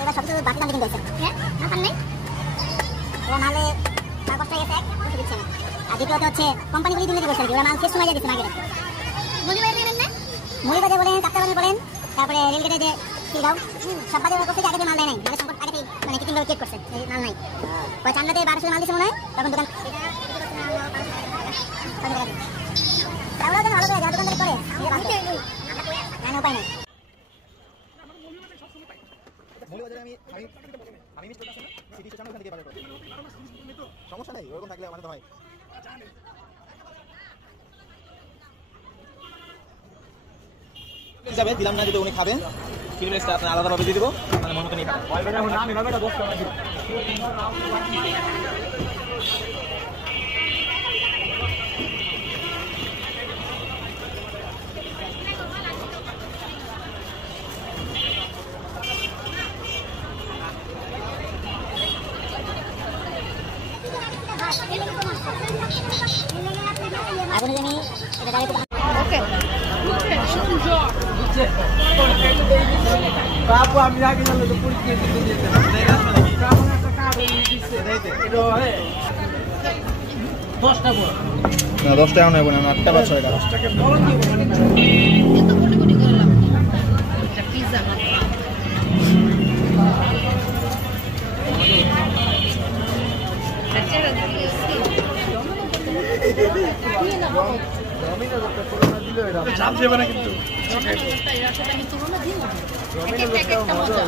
এবার সবকিছু বাকি দাম দিতে হ্যাঁ না পান নেই ওরা নাহলে তার কষ্ট হয়ে গেছে এক দিচ্ছে না আর দ্বিতীয়ত হচ্ছে কোম্পানিগুলি দুর্নীতি করছে ওরা মাল শেষ সময় দিচ্ছে না আগে মুড়িবাজার বলেন কাপ্তাবাজার বলেন তারপরে রেলগেটে যে গাঁও সব বাজার করছে যে আগে মাল দেয় নাই মানে সংকট আগে মানে কিভাবে চেক করছে মাল নাই ওই চান্দাতে 1200 মাল দিচ্ছে মনে হয় তখন দোকান তাহলে যেন ভালো করে যারা দোকানদারি করে না উপায় নেই মৌলবাজারে আমি মিস্টার আছে সিটি স্টেশন ওখান থেকে বাজার করি সমস্যা নেই ওরকম থাকলে আমাদের হয় যাবে দিলাম না যদি উনি খাবেন সিভিল স্টাফ আলাদাভাবে দিয়ে দেবো মানে মন মতো নিয়ে এখন জানি এটা দাঁড়িয়ে ওকে বাবু আমি আগে জানলে তো পরীক্ষা দিতে যেতে না কেমন একটা কার্ড দিচ্ছে এটা হয় 10টা বড় না 10 টাকা নেব না 8টা বা 6টা 10 টাকা বড় দিব এত কোটি কোটি করলাম এটা পিজ্জা চাপ দেবে না কিন্তু এটা আসলে আমি তুলনা দিই না এক একটা মজা